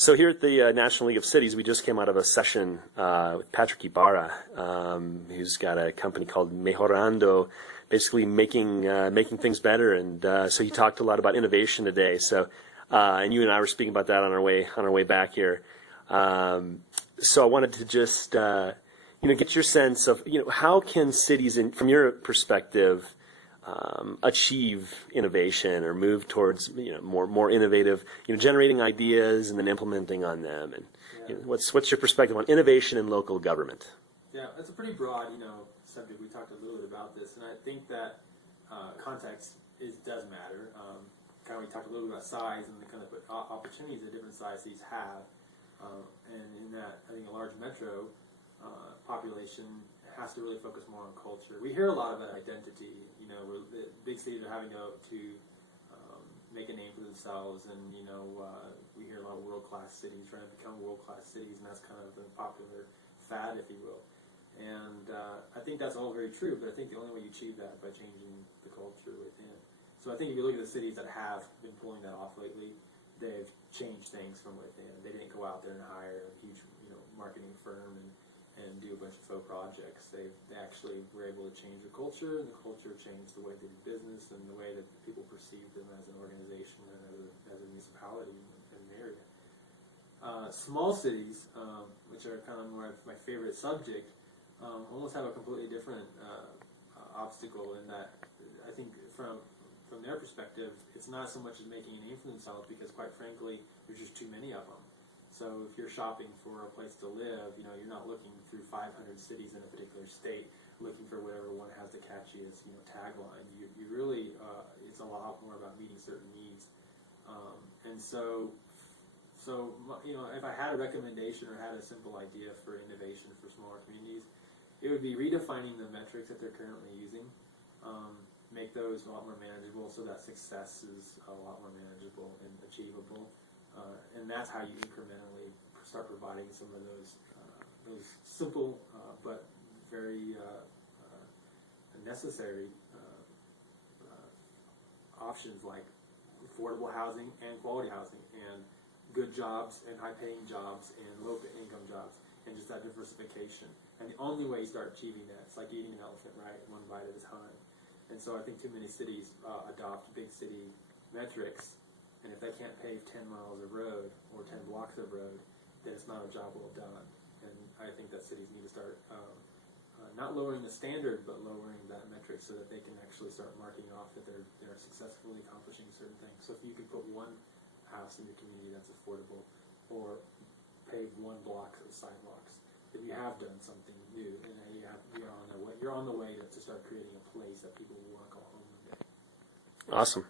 So here at the National League of Cities, we just came out of a session with Patrick Ibarra, who's got a company called Mejorando, basically making things better. And so he talked a lot about innovation today. So and you and I were speaking about that on our way back here. So I wanted to just get your sense of how can cities, from your perspective, achieve innovation or move towards more innovative, generating ideas and then implementing on them. And what's your perspective on innovation in local government? Yeah, that's a pretty broad subject. We talked a little bit about this, and I think that context does matter. We talked a little bit about size and the kind of opportunities that different size cities have, and in that, I think a large metro population has to really focus more on culture. We hear a lot about identity. Where the big cities are having to make a name for themselves, and we hear a lot of world-class cities trying to become world-class cities, and that's kind of the popular fad, if you will. And I think that's all very true, but I think the only way you achieve that is by changing the culture within. So I think if you look at the cities that have been pulling that off lately, they've changed things from within. They didn't go out there and hire a huge marketing firm and do a bunch of faux projects. They actually were able to change the culture, and the culture changed the way they do business and the way that people perceive them as an organization and as a municipality in an area. Small cities, which are kind of my favorite subject, almost have a completely different obstacle in that I think from their perspective, it's not so much as making a name for themselves because, quite frankly, there's just too many of them. So if you're shopping for a place to live, you're not looking through 500 cities in a particular state, looking for whatever one has the catchiest, tagline. You really, it's a lot more about meeting certain needs. And so if I had a recommendation or had a simple idea for innovation for smaller communities, it would be redefining the metrics that they're currently using, make those a lot more manageable so that success is a lot more manageable and achievable. And that's how you incrementally start providing some of those simple but very necessary options like affordable housing and quality housing and good jobs and high-paying jobs and low-income jobs and just that diversification. And the only way you start achieving that, it's like eating an elephant, right, one bite at a time. And so I think too many cities adopt big city metrics. And if they can't pave 10 miles of road or 10 blocks of road, then it's not a job well done. And I think that cities need to start not lowering the standard, but lowering that metric so that they can actually start marking off that they're successfully accomplishing certain things. So if you could put one house in your community that's affordable, or pave one block of sidewalks, then you have done something new, and you're on the way to start creating a place that people will want to call home one day. Awesome.